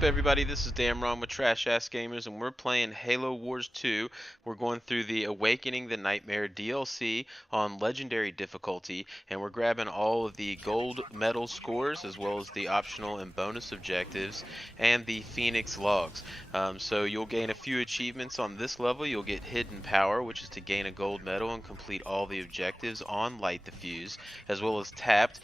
up, everybody? This is Damron with Trash Ass Gamers, and we're playing Halo Wars 2. We're going through the Awakening the Nightmare DLC on Legendary difficulty, and we're grabbing all of the gold medal scores, as well as the optional and bonus objectives, and the Pheonix logs. So you'll gain a few achievements on this level. You'll get Hidden Power, which is to gain a gold medal and complete all the objectives on Light the Fuse, as well as Tapped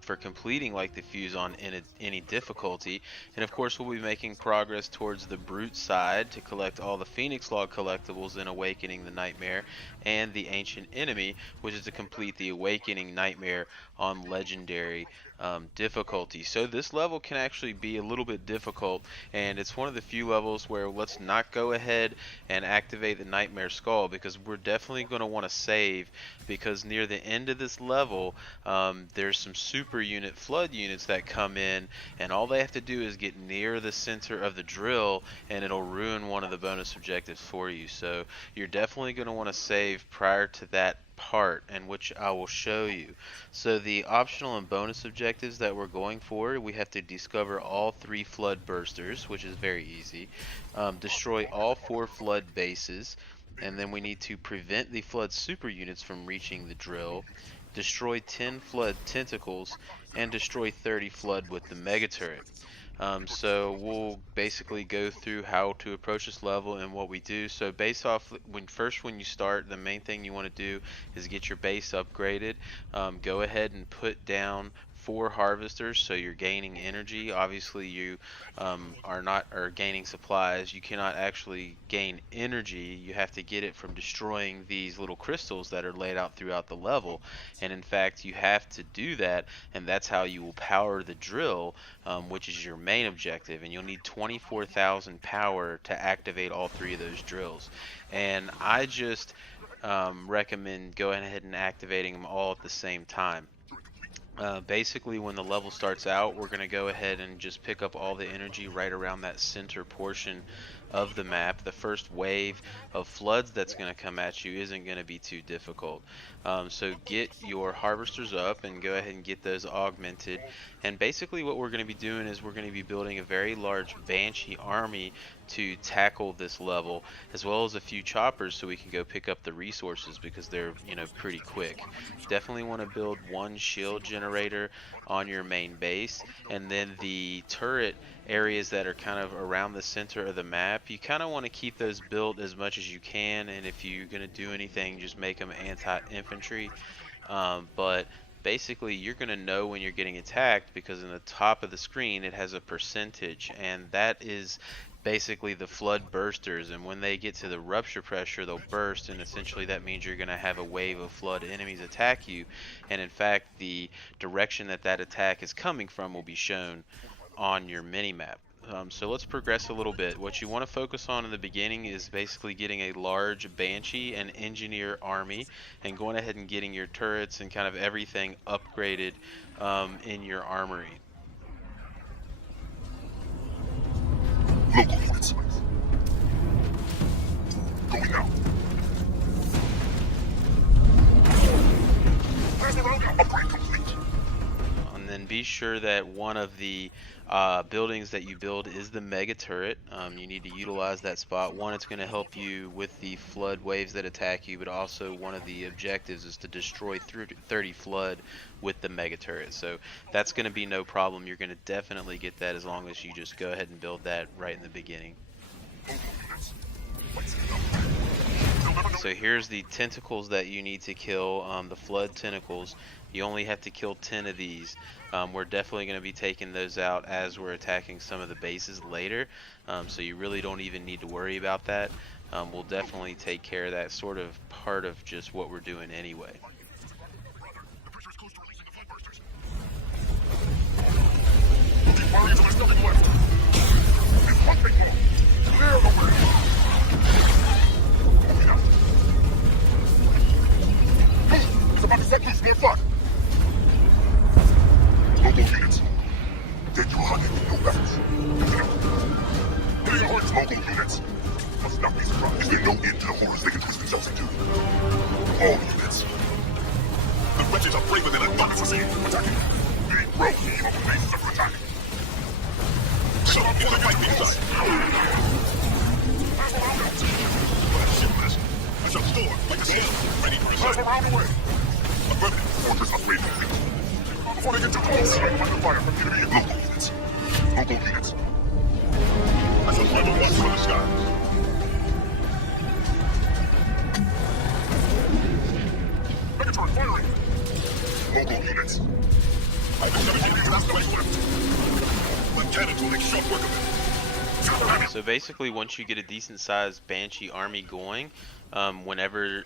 for completing Light the Fuse on any difficulty. And of course, we'll be making progress towards the Brute side to collect all the Pheonix log collectibles in Awakening the Nightmare, and the Ancient Enemy, which is to complete the Awakening Nightmare on Legendary difficulty. So this level can actually be a little bit difficult, and it's one of the few levels where let's not go ahead and activate the Nightmare Skull, because we're definitely going to want to save, because near the end of this level there's some super unit flood units that come in, and all they have to do is get near the center of the drill and it'll ruin one of the bonus objectives for you. So you're definitely going to want to save prior to that part, and which I will show you. So the optional and bonus objectives that we're going for, we have to discover all 3 flood bursters, which is very easy, destroy all 4 flood bases, and then we need to prevent the flood super units from reaching the drill, destroy 10 flood tentacles, and destroy 30 flood with the mega turret. So we'll basically go through how to approach this level and what we do. So based off, when you start, the main thing you want to do is get your base upgraded. Go ahead and put down 4 harvesters, so you're gaining energy. Obviously you are gaining supplies. You cannot actually gain energy. You have to get it from destroying these little crystals that are laid out throughout the level, and in fact you have to do that, and that's how you will power the drill, which is your main objective, and you'll need 24,000 power to activate all 3 of those drills. And I just recommend going ahead and activating them all at the same time. Basically, when the level starts out, we're going to go ahead and just pick up all the energy right around that center portion of the map. The first wave of floods that's going to come at you isn't going to be too difficult. So get your harvesters up and go ahead and get those augmented. And basically what we're going to be doing is we're going to be building a very large Banshee army to tackle this level, as well as a few choppers so we can go pick up the resources, because they're pretty quick. Definitely want to build 1 shield generator on your main base, and then the turret areas that are kind of around the center of the map, you kind of want to keep those built as much as you can, and if you're going to do anything, just make them anti-infantry. But basically you're going to know when you're getting attacked, because in the top of the screen it has a percentage, and that is basically the flood bursters, and when they get to the rupture pressure they'll burst, and essentially that means you're going to have a wave of flood enemies attack you, and in fact the direction that attack is coming from will be shown on your mini-map. So let's progress a little bit. What you want to focus on in the beginning is basically getting a large Banshee and Engineer army, and going ahead and getting your turrets and kind of everything upgraded in your armory. Local units. Going now. Upgrade complete. And then be sure that one of the buildings that you build is the mega turret. You need to utilize that spot. One, it's going to help you with the flood waves that attack you, but also one of the objectives is to destroy 30 flood with the mega turret. So that's going to be no problem. You're going to definitely get that as long as you just go ahead and build that right in the beginning. So here's the tentacles that you need to kill, the flood tentacles. You only have to kill 10 of these. We're definitely going to be taking those out as we're attacking some of the bases later, so you really don't even need to worry about that. We'll definitely take care of that, sort of part of just what we're doing anyway. It's about to set loose near flood. Local units. Dead to 100 with no weapons. Hitting hordes, local units. Must not be surprised. Is there no end to the horrors they can twist themselves into? All units. The wretches are braver than a goddess was saying. Attacking. The rogue team of the bases are attacking. Shut up, get the fight inside. It's a storm, like a storm, ready for reset. Around the way. Affirmative. Fortress upgrade complete. Before they get too close, I'm under fire from enemy local units. Local units. That's a level 1 from the skies. Megatron firing! Local units. I have 17 units left. Lieutenant will make short work of it. So basically, once you get a decent sized Banshee army going, whenever,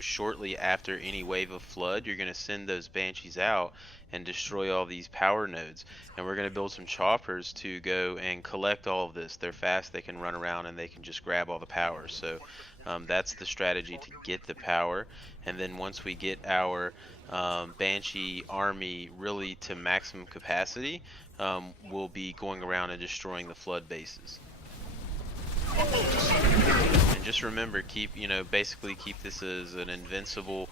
shortly after any wave of flood, you're going to send those Banshees out and destroy all these power nodes. And we're going to build some choppers to go and collect all of this. They're fast, they can run around, and they can just grab all the power. So that's the strategy to get the power. And then once we get our Banshee army really to maximum capacity, we'll be going around and destroying the flood bases. And just remember, basically keep this as an invincible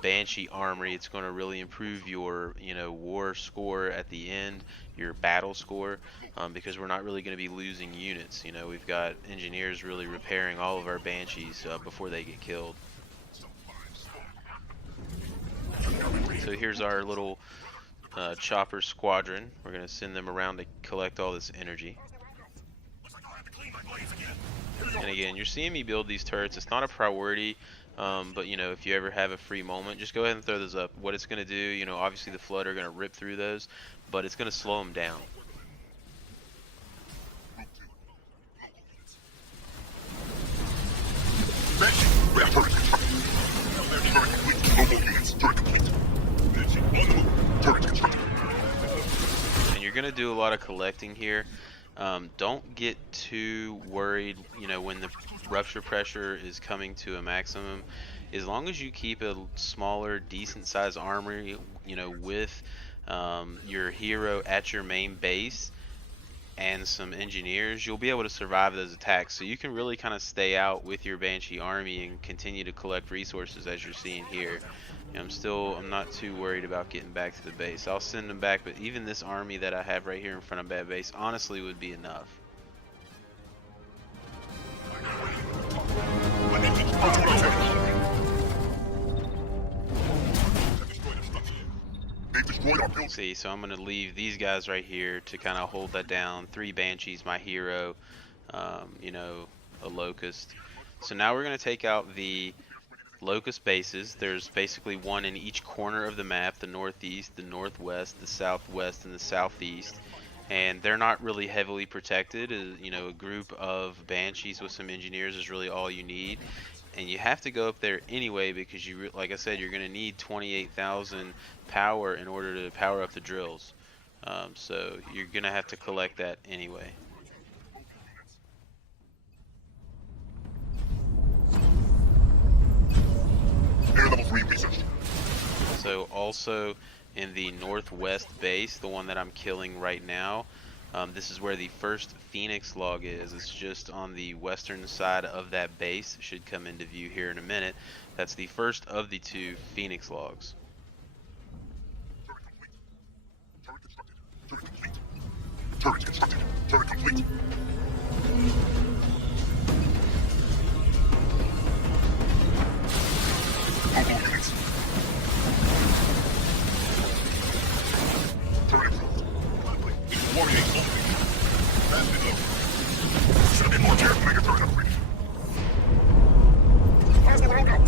Banshee armory. It's going to really improve your, war score at the end, your battle score, because we're not really going to be losing units. We've got engineers really repairing all of our Banshees before they get killed. So here's our little chopper squadron. We're going to send them around to collect all this energy. And again, you're seeing me build these turrets. It's not a priority, but if you ever have a free moment, just go ahead and throw those up. What it's going to do, obviously the flood are going to rip through those, but it's going to slow them down. And you're going to do a lot of collecting here. Don't get too worried, when the rupture pressure is coming to a maximum. As long as you keep a smaller, decent sized armory, with your hero at your main base and some engineers, you'll be able to survive those attacks. So you can really kind of stay out with your Banshee army and continue to collect resources as you're seeing here. I'm not too worried about getting back to the base. I'll send them back, but even this army that I have right here in front of that base honestly would be enough. See, so I'm going to leave these guys right here to kind of hold that down. 3 Banshees, my hero, a Locust. So now we're going to take out the Locust bases. There's basically one in each corner of the map: the northeast, the northwest, the southwest, and the southeast. And they're not really heavily protected. A group of Banshees with some engineers is really all you need. And you have to go up there anyway because like I said, you're going to need 28,000 power in order to power up the drills. So you're going to have to collect that anyway. Level 3 research. So also in the northwest base, the one that I'm killing right now, this is where the first Pheonix log is. It's just on the western side of that base. It should come into view here in a minute. That's the first of the 2 Pheonix logs. Turret constructed. Turret complete. Local units. Turret approved. Warning only. Fast and low. Should have been more careful. Mega turret upgraded. Damron Out.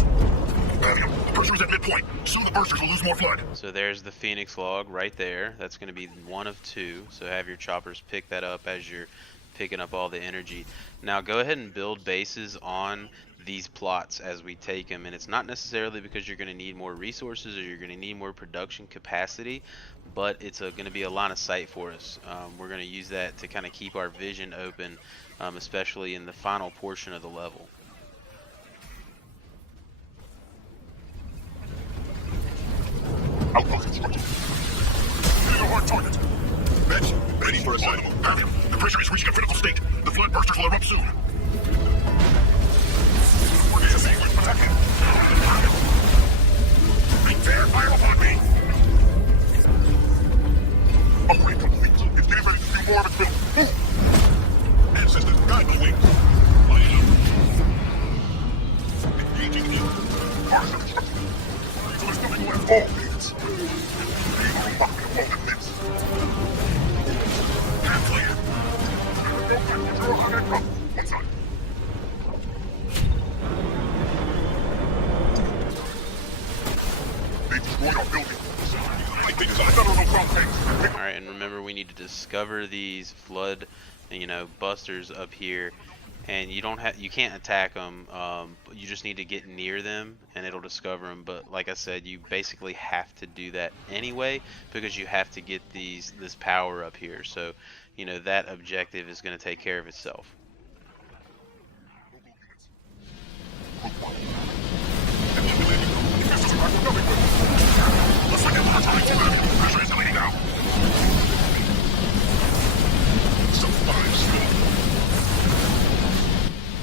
The pressure is at midpoint. Soon the bursters will lose more flood. So there's the Pheonix log right there. That's going to be one of 2. So have your choppers pick that up as you're picking up all the energy. Now go ahead and build bases on these plots as we take them, and it's not necessarily because you're going to need more resources or you're going to need more production capacity, but it's going to be a line of sight for us. We're going to use that to kind of keep our vision open, especially in the final portion of the level. Outpost constructed. Here's a hard target. Bench, ready for assignment. The pressure is reaching a critical state. The flood bursters will erupt soon. Protect him. Be fair, fire upon me. Upgrade complete. It's getting ready to do more of its build. Move. discover these flood, busters up here, and you can't attack them. You just need to get near them, and it'll discover them. But like I said, you basically have to do that anyway because you have to get this power up here. So, that objective is going to take care of itself.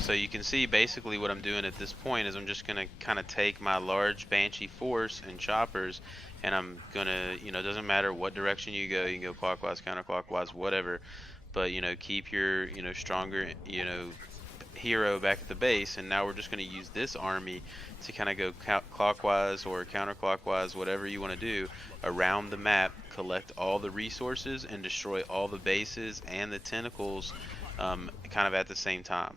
So you can see basically what I'm doing at this point is I'm just going to kind of take my large Banshee force and choppers, and I'm going to, it doesn't matter what direction you can go clockwise, counterclockwise, whatever, but, keep your, stronger, hero back at the base. And now we're just going to use this army to kind of go clockwise or counterclockwise, whatever you want to do, around the map, collect all the resources, and destroy all the bases and the tentacles kind of at the same time.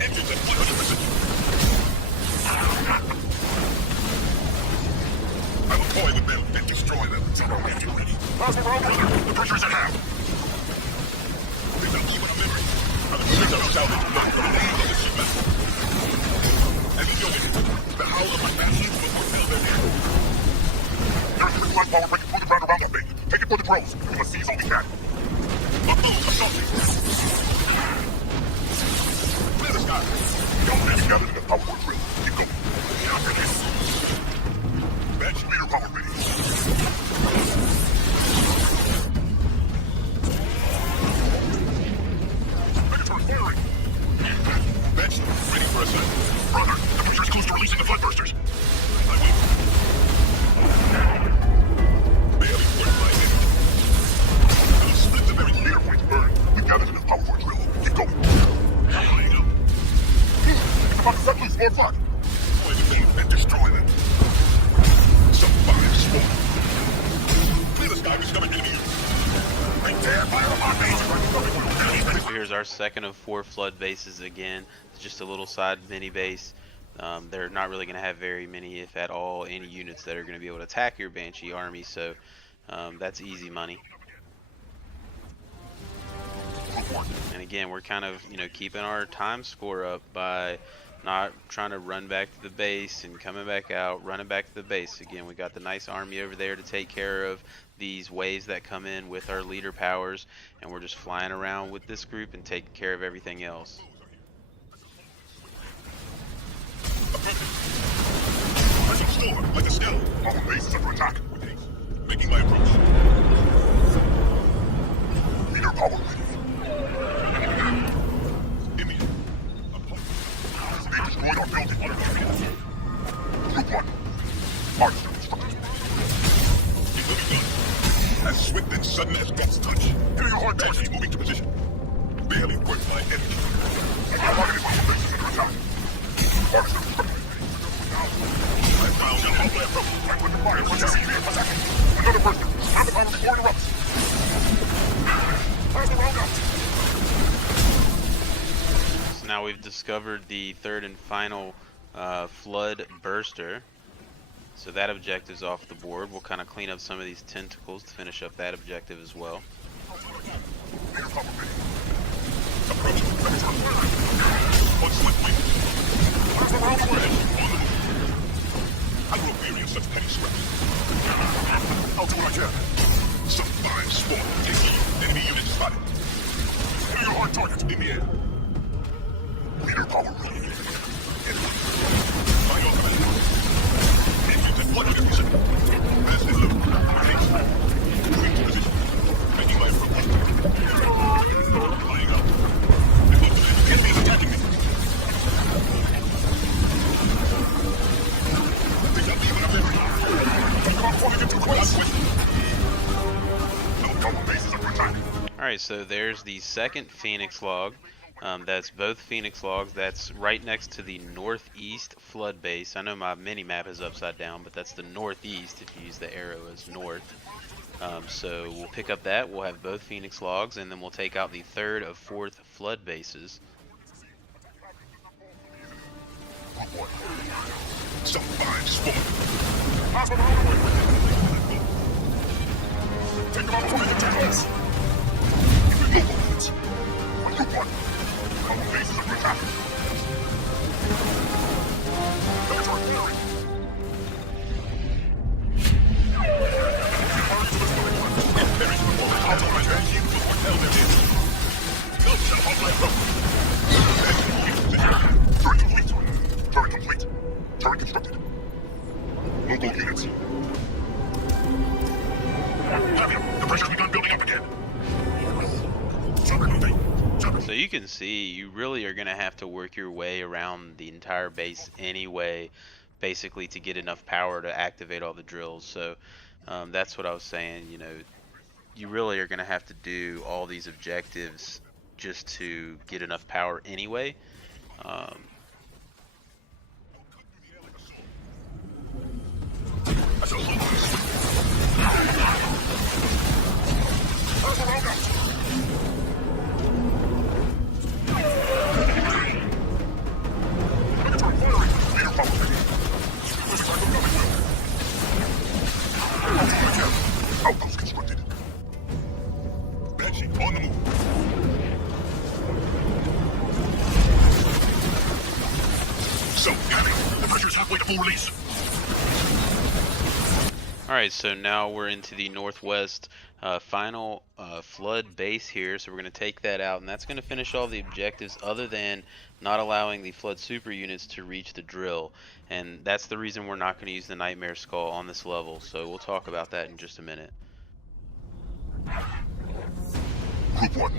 Engines at 100%. I will toy with them and destroy them. Zero engine ready. The pressure's at half. There's not even a memory. I'm a straight up salvage blood from the leaves of the shipment. And you know it. The howl of my battleships will propel their air. There's a line power breaking through the ground around us, baby. Take it for the pros. We must seize all we can. Look, assaulting. Clear the sky. Y'all ready? Gathered in the power word drill. Keep going. After this. Bench leader power ready. Megaturn firing. Bench ready for ascent. Brother, the pressure's close to releasing the floodbursters. I will. Barely worth my energy. I'll split the very leader point burn. We've gathered enough power for a drill. Keep going. It's about to set loose more flood. Deploy the beam and destroy them. Some fire smoke. Clear the sky with stomach enemy. Right there, fire on our base. So here's our second of 4 flood bases again. It's just a little side mini base. They're not really going to have very many, if at all, any units that are going to be able to attack your Banshee army, so that's easy money. And again, we're kind of, keeping our time score up by not trying to run back to the base and coming back out, running back to the base. Again, we got the nice army over there to take care of these waves that come in with our leader powers, and we're just flying around with this group and taking care of everything else. Like a still. Our base is under attack. Making my approach. Leader power ready. Immediate. They destroyed our building. Group 1. March to construction. It will be done. As swift and sudden as drops touch. Hitting a hard target. Moving to position. Barely worth my energy. Our target is on the base under attack. March to construction. I found an outlet approach. I put the fire for attacking. Another person. Have the power before it erupts. There's the round out. So now we've discovered the third and final flood burster. So that objective's off the board. We'll kind of clean up some of these tentacles to finish up that objective as well. I grew weary of such petty scraps. I'll do what I can. Some fine sport. Enemy unit spotted. Hitting your hard target in the air. Leader power ready. Find your command. Engines at 100%. This is low. Haste. Moving to position. Making my approach. Flying up. It looks as if the enemy is attacking me. Alright, so there's the second Pheonix log. That's both Pheonix logs. That's right next to the northeast flood base. I know my mini-map is upside down, but that's the northeast if you use the arrow as north. So we'll pick up that. We'll have both Pheonix logs, and then we'll take out the third of 4th flood bases. Some fine sport. Take them out before they get too close. Mobile units. On Group 1. Our base is under attack. Military theory. Hurry to the starting line. There is the ball. I'll tell my man, you will tell them this. No, shut up, let go. Turret complete. Turret complete. Turret constructed. Mobile units. Have him. The pressure's begun building up again. So you can see you really are going to have to work your way around the entire base anyway, basically to get enough power to activate all the drills. So that's what I was saying, you know, you really are going to have to do all these objectives just to get enough power anyway. Outpost constructed. Banshee on the move. So, enemy, the pressure's halfway to full release. Alright, so now we're into the northwest final flood base here, so we're going to take that out, and that's going to finish all the objectives other than not allowing the flood super units to reach the drill, and that's the reason we're not going to use the Nightmare Skull on this level, so we'll talk about that in just a minute. Group 1.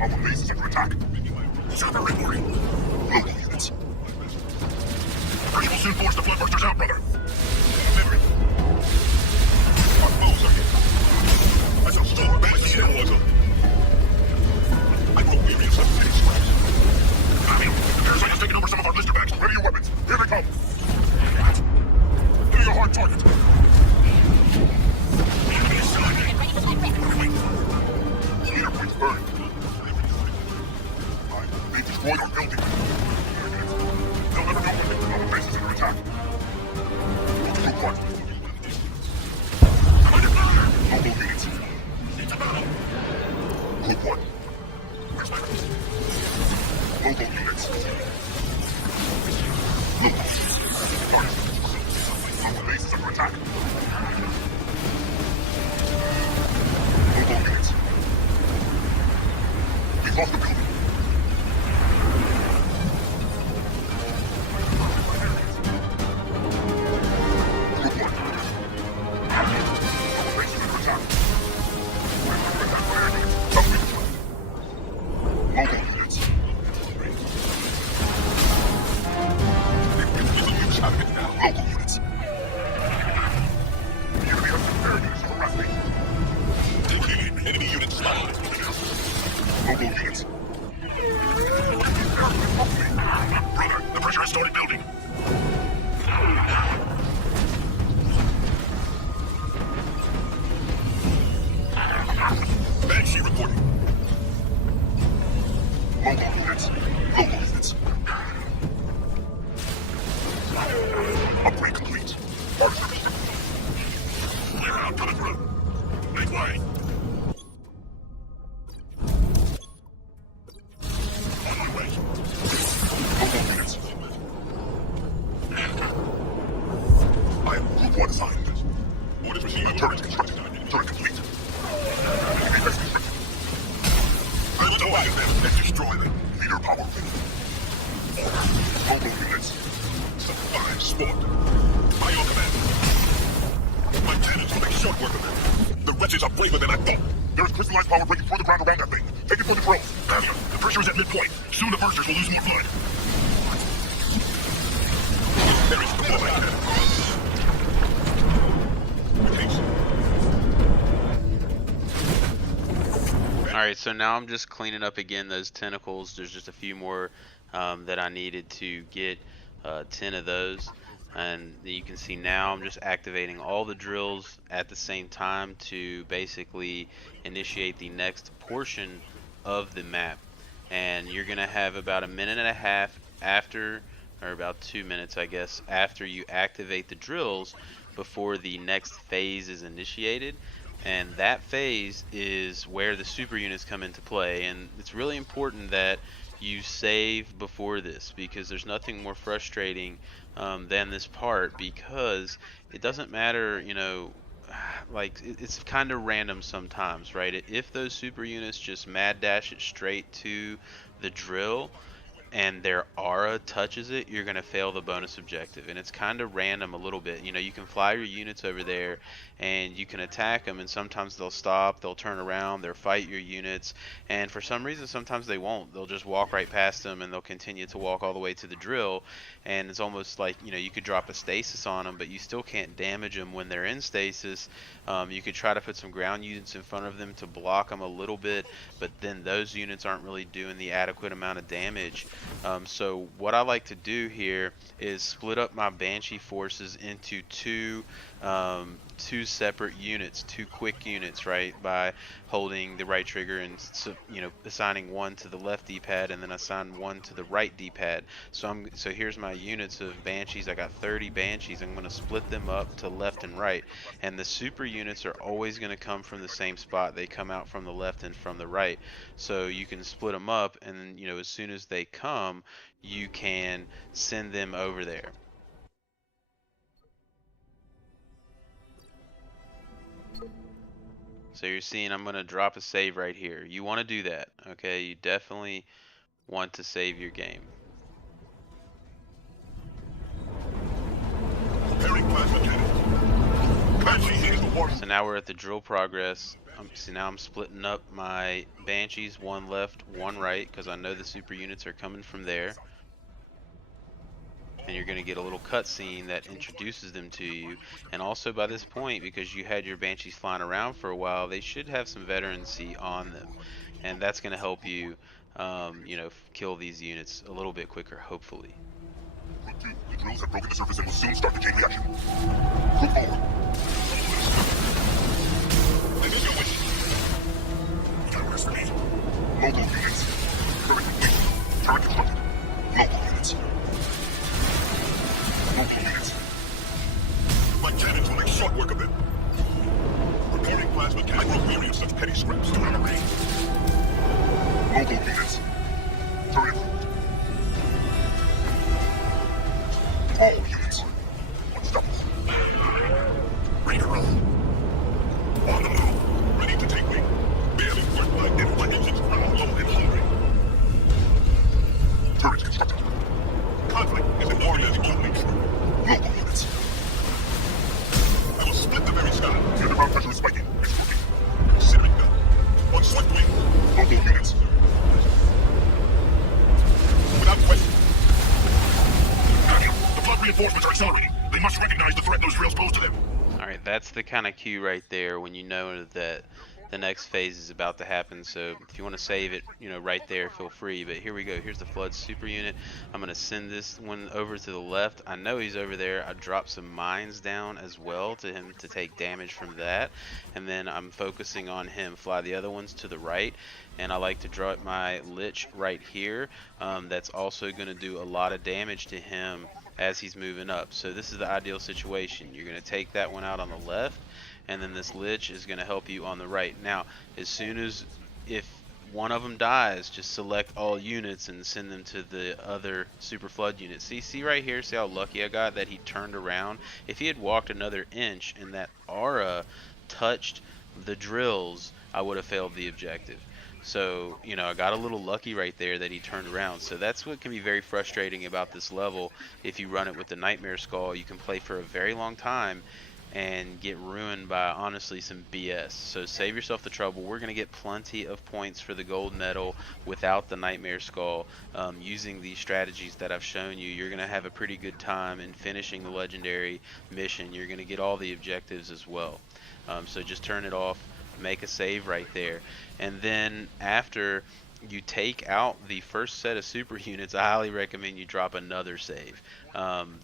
Our base is under attack. Server reporting. Local units. Pressure will soon force the floodbusters out, brother. Memory. Our foes are hit. That's a storm. That's a water. I grow weary of such petty scraps. I mean, the parasite has taken over some of our blister bags. Ready your weapons. Here they come. Hitting a hard target. Leader points burned. They destroyed our building. They'll never know when our base is under attack. Group 1. Mobile units. Group 1. Where's my base? Mobile units. Local. Target. Our base is under attack. Mobile units. We've lost the building. Upgrade complete. Clear out, coming through. Make way. On my way. Mobile units. I am Group 1 assigned. Orders received. Turret constructed. Turret complete. Enemy base constructed. I will go at them and destroy them. Leader power. Mobile units. Some fine sport. By your command. My cannons will make short work of them. The wretches are braver than I thought. There is crystallized power breaking through the ground around that thing. Take it for the drill. Earlier, the pressure is at midpoint. Soon the bursters will lose more blood. There is the ball cannon. Alright, so now I'm just cleaning up again those tentacles. There's just a few more that I needed to get 10 of those. And you can see now I'm just activating all the drills at the same time to basically initiate the next portion of the map. And you're going to have about a minute and a half after, or about 2 minutes, I guess, after you activate the drills before the next phase is initiated. And that phase is where the super units come into play. And it's really important that you save before this, because there's nothing more frustrating than this part, because it doesn't matter, you know, like it's kind of random sometimes, right? If those super units just mad dash it straight to the drill and their aura touches it, you're going to fail the bonus objective. And it's kind of random a little bit. You know, you can fly your units over there and you can attack them, and sometimes they'll stop, they'll turn around, they'll fight your units, and for some reason sometimes they won't. They'll just walk right past them and they'll continue to walk all the way to the drill, and it's almost like, you know, you could drop a stasis on them, but you still can't damage them when they're in stasis. You could try to put some ground units in front of them to block them a little bit, but then those units aren't really doing the adequate amount of damage. So what I like to do here is split up my Banshee forces into two separate units, two quick units, right? By holding the right trigger and, you know, assigning one to the left D-pad and then assign one to the right D-pad. So here's my units of Banshees. I got 30 Banshees. I'm going to split them up to left and right, and the super units are always going to come from the same spot. They come out from the left and from the right, so you can split them up, and you know, as soon as they come, you can send them over there. So you're seeing I'm going to drop a save right here. You want to do that, okay? You definitely want to save your game. So now we're at the drill progress. See, now I'm splitting up my Banshees, one left, one right, because I know the super units are coming from there. And you're going to get a little cutscene that introduces them to you. And also by this point, because you had your Banshees flying around for a while, they should have some veterancy on them. And that's going to help you, you know, kill these units a little bit quicker, hopefully. Group 2, the drills have broken the surface and will soon start the chain reaction. Group 4. This is your wish. Time rest for me. Mobile units. Turret complete. Turret constructed. Mobile units. Mobile units. My cannons will make short work of them. Preparing plasma cannon. I grow weary of such petty scraps. Do not array. Mobile units. Turret approved. All units. Unstoppable. Ready to roll. On the move. Ready to take wing. Barely worth my dead. My engines run low and hungry. Turrets constructed. Conflict is an ordinary only true. Mobile units. I will split the very sky. The underground pressure is spiking. It's working. Considering gun. On swift wing. Mobile units. Without question. The flood reinforcements are accelerating. They must recognize the threat those drills pose to them. Alright, that's the kind of cue right there when you know that the next phase is about to happen. So if you want to save it, you know, right there, feel free. But here we go. Here's the Flood super unit. I'm going to send this one over to the left. I know he's over there. I dropped some mines down as well to him to take damage from that. And then I'm focusing on him. Fly the other ones to the right. And I like to drop my Lich right here. That's also going to do a lot of damage to him as he's moving up. So this is the ideal situation. You're going to take that one out on the left, and then this Lich is going to help you on the right. Now, as soon as, if one of them dies, just select all units and send them to the other super flood unit. See right here, see how lucky I got that he turned around? If he had walked another inch and that aura touched the drills, I would have failed the objective. So, you know, I got a little lucky right there that he turned around. So that's what can be very frustrating about this level. If you run it with the Nightmare Skull, you can play for a very long time and get ruined by, honestly, some BS. So save yourself the trouble. We're going to get plenty of points for the gold medal without the Nightmare Skull. Using these strategies that I've shown you, you're going to have a pretty good time in finishing the legendary mission. You're going to get all the objectives as well. So just turn it off. Make a save right there, and then after you take out the first set of super units, I highly recommend you drop another save.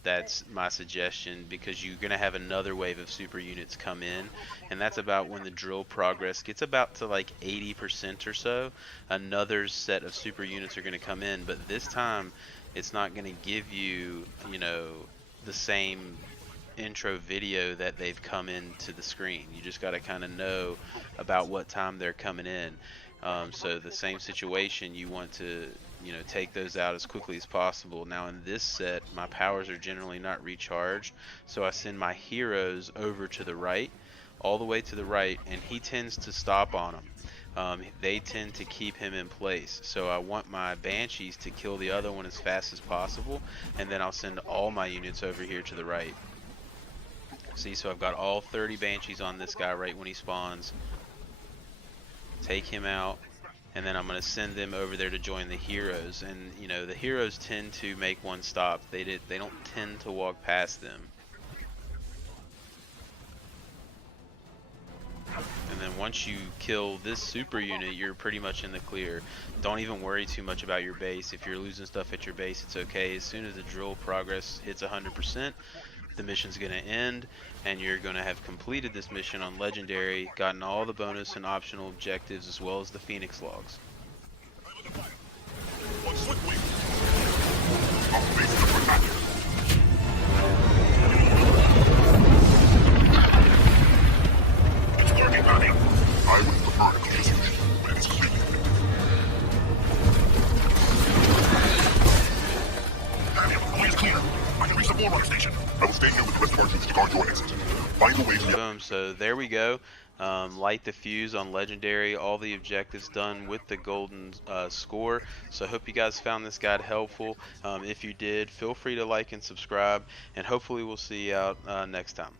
That's my suggestion, because you're going to have another wave of super units come in, and that's about when the drill progress gets about to like 80% or so. Another set of super units are going to come in, but this time it's not going to give you, you know, the same intro video that they've come into the screen. You just got to kind of know about what time they're coming in. So the same situation, you want to, you know, take those out as quickly as possible. Now in this set, my powers are generally not recharged, so I send my heroes over to the right, all the way to the right, and he tends to stop on them. They tend to keep him in place, so I want my banshees to kill the other one as fast as possible, and then I'll send all my units over here to the right. See, so I've got all 30 banshees on this guy right when he spawns. Take him out, and then I'm going to send them over there to join the heroes. And you know, the heroes tend to make one stop. They don't tend to walk past them. And then once you kill this super unit, you're pretty much in the clear. Don't even worry too much about your base. If you're losing stuff at your base, it's okay. As soon as the drill progress hits 100%, the mission's going to end, and you're going to have completed this mission on Legendary, gotten all the bonus and optional objectives, as well as the Pheonix logs. It's working, Daniel. I would prefer to clear this mission, but it's completely Daniel, the way is clear. I can reach the Forerunner station. I will stay here with the rest of our troops to guard your exit. Find a way to... Boom, so there we go. Light the fuse on Legendary, all the objectives done with the golden score. So I hope you guys found this guide helpful. If you did, feel free to like and subscribe, and hopefully we'll see you out next time.